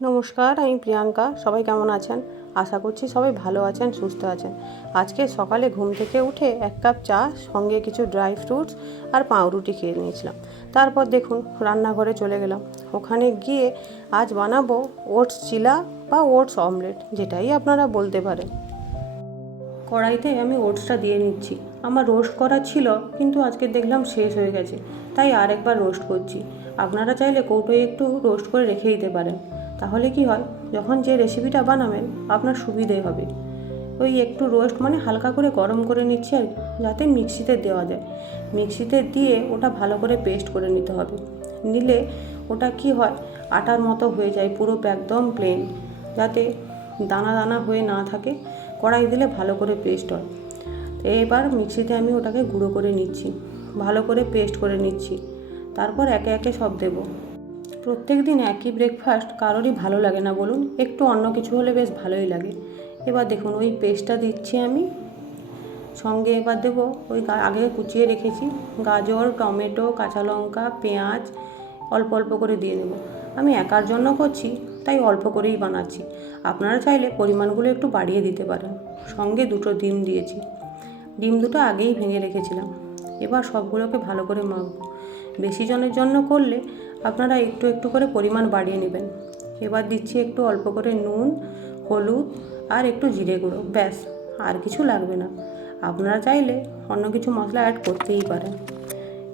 নমস্কার, আমি প্রিয়াঙ্কা। সবাই কেমন আছেন? আশা করছি সবাই ভালো আছেন, সুস্থ আছেন। আজকে সকালে ঘুম থেকে উঠে 1 কাপ চা, সঙ্গে কিছু ড্রাই ফ্রুটস আর পাউরুটি খেয়ে নিয়েছিলাম। তারপর দেখুন রান্নাঘরে চলে গেলাম। ওখানে গিয়ে আজ বানাবো ওটস চিলা বা ওটস অমলেট, যেটাই আপনারা বলতে পারেন। কড়াইতে আমি ওটসটা দিয়ে নিচ্ছি। আমার রোস্ট করা ছিল, কিন্তু আজকে দেখলাম শেষ হয়ে গেছে, তাই আরেকবার রোস্ট করছি। আপনারা চাইলে কৌটোয় একটু রোস্ট করে রেখে দিতে পারেন। তাহলে কি হয়, যখন যে রেসিপিটা বানাবেন আপনার সুবিধে হবে। ওই একটু রোস্ট মানে হালকা করে গরম করে নিচ্ছি, আর যাতে মিক্সিতে দেওয়া যায়। মিক্সিতে দিয়ে ওটা ভালো করে পেস্ট করে নিতে হবে। নিলে ওটা কি হয়, আটার মতো হয়ে যায়, পুরো একদম প্লেন, যাতে দানা দানা হয়ে না থাকে। কড়াই দিলে ভালো করে পেস্ট হয়। এবার মিক্সিতে আমি ওটাকে গুঁড়ো করে নিচ্ছি, ভালো করে পেস্ট করে নিচ্ছি। তারপর একে একে সব দেব। প্রত্যেক দিন একই ব্রেকফাস্ট কারোরই ভালো লাগে না বলুন, একটু অন্য কিছু হলে বেশ ভালোই লাগে। এবার দেখুন ওই পেস্টটা দিচ্ছি আমি। সঙ্গে এবার দেবো ওই আগে কুচিয়ে রেখেছি গাজর, টমেটো, কাঁচা লঙ্কা, পেঁয়াজ, অল্প অল্প করে দিয়ে নেব। আমি একার জন্য করছি, তাই অল্প করেই বানাচ্ছি। আপনারা চাইলে পরিমাণগুলো একটু বাড়িয়ে দিতে পারেন। সঙ্গে 2টো ডিম দিয়েছি। ডিম দুটো আগেই ভেঙে রেখেছিলাম। এবার সবগুলোকে ভালো করে মাখবো। বেশি জনের জন্য করলে আপনারা একটু একটু করে পরিমাণ বাড়িয়ে নেবেন। এবার দিচ্ছি একটু অল্প করে নুন, হলুদ আর একটু জিরে গুঁড়ো, ব্যাস, আর কিছু লাগবে না। আপনারা চাইলে অন্য কিছু মশলা অ্যাড করতেই পারেন।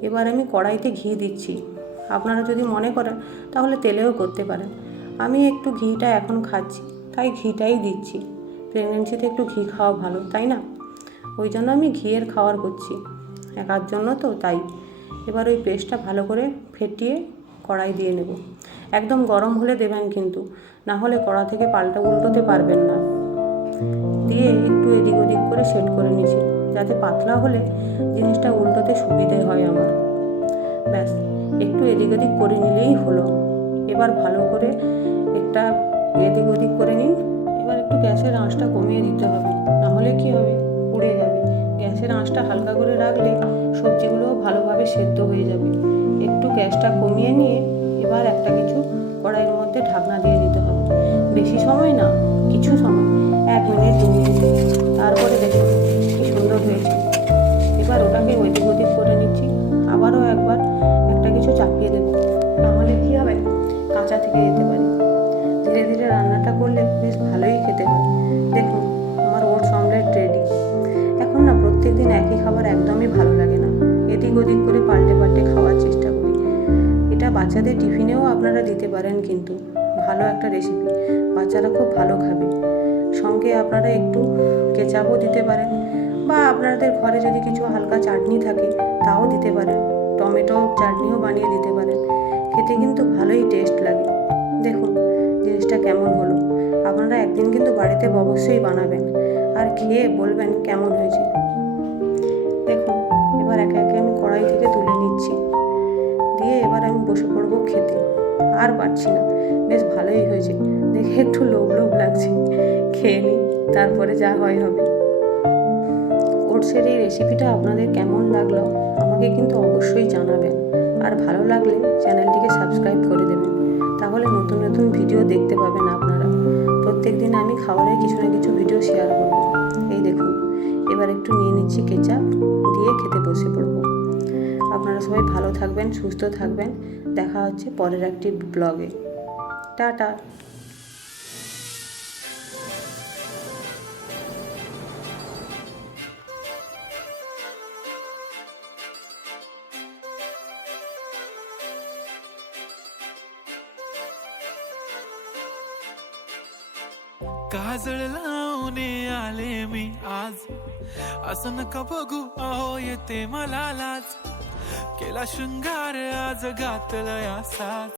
এবার আমি কড়াইতে ঘি দিচ্ছি। আপনারা যদি মনে করেন তাহলে তেলেও করতে পারেন। আমি একটু ঘিটা এখন খাচ্ছি, তাই ঘিটাই দিচ্ছি। প্রেগনেন্সিতে একটু ঘি খাওয়া ভালো, তাই না? ওই জন্য আমি ঘিয়ের খাওয়ার করছি, একার জন্য তো, তাই। এবার ওই পেস্টটা ভালো করে ফেটিয়ে কড়াই দিয়ে নেব। একদম গরম হলে দেবেন কিন্তু, না হলে কড়া থেকে পাল্টা উল্টোতে পারবেন না। দিয়ে একটু এদিক ওদিক করে সেট করে নিয়েছি, যাতে পাতলা হলে জিনিসটা উল্টোতে সুবিধে হয় আমার। ব্যাস, একটু এদিক ওদিক করে নিলেই হলো। এবার ভালো করে একটা এদিক ওদিক করে নিন। এবার একটু গ্যাসের আঁচটা কমিয়ে দিতে হবে, না হলে কি হবে, পুড়ে যাবে। গ্যাসের আঁচটা হালকা করে রাখলে সবজিগুলোও ভালোভাবে সেদ্ধ হয়ে যাবে। একটু গ্যাসটা কমিয়ে নিয়ে এবার একটা কিছু কড়াইয়ের মধ্যে ঢাকনা দিয়ে দিতে হবে। বেশি সময় না, কিছু সময়, 1 মিনিট 2 মিনিট। তারপরে দেখুন কি সুন্দর হয়েছে। এবার ওটাকে ওদিক ওদিক করে নিচ্ছি। আবারও একবার একটা কিছু চাপিয়ে দেবো, নাহলে কী হবে, কাঁচা থেকে যেতে পারে। ধীরে ধীরে রান্নাটা করলে বেশ ভালোই খেতে হয়। দেখুন আমার ওটস অমলেট রেডি। এখন না প্রত্যেক দিন একই খাবার একদমই ভালো লাগে না, এদিক ওদিক করে পাল্টে পাল্টে খাওয়ার চেষ্টা করি। এটা বাচ্চাদের টিফিনেও আপনারা দিতে পারেন, কিন্তু ভালো একটা রেসিপি, বাচ্চারা খুব ভালো খাবে। সঙ্গে আপনারা একটু কেচাপও দিতে পারেন, বা আপনাদের ঘরে যদি কিছু হালকা চাটনি থাকে তাও দিতে পারেন। টমেটো চাটনিও বানিয়ে দিতে পারেন, খেতে কিন্তু ভালোই টেস্ট লাগে। দেখুন জিনিসটা কেমন হলো। আপনারা একদিন কিন্তু বাড়িতে অবশ্যই বানাবেন, আর খেয়ে বলবেন কেমন হয়েছে। দেখুন এবার একে একে আমি কড়াই থেকে তুলে নিচ্ছি, দিয়ে এবার আমি বসে পড়বো খেতে। আর পারছি না, বেশ ভালোই হয়েছে, দেখে একটু লোভ লোভ লাগছে। খেয়ে নিই, তারপরে যা হয় হবে। ওটসের এই রেসিপিটা আপনাদের কেমন লাগলো আমাকে কিন্তু অবশ্যই জানাবেন। আর ভালো লাগলে চ্যানেলটিকে সাবস্ক্রাইব করে দেবেন, তাহলে নতুন নতুন ভিডিও দেখতে পাবেন আপনারা। প্রত্যেক দিন আমি খাবারের কিছু না কিছু ভিডিও শেয়ার করব। এই দেখুন এবার একটু নিয়ে নিচ্ছি কেচাপ, দিয়ে খেতে বসে পড়ব। আপনারা সবাই ভালো থাকবেন, সুস্থ থাকবেন। দেখা হচ্ছে পরের একটি ব্লগে। টাটা। काजळ लावणे आले मी आज, असं नका बघू अहो येते मला लाज, केला शृंगार आज घातला असाच.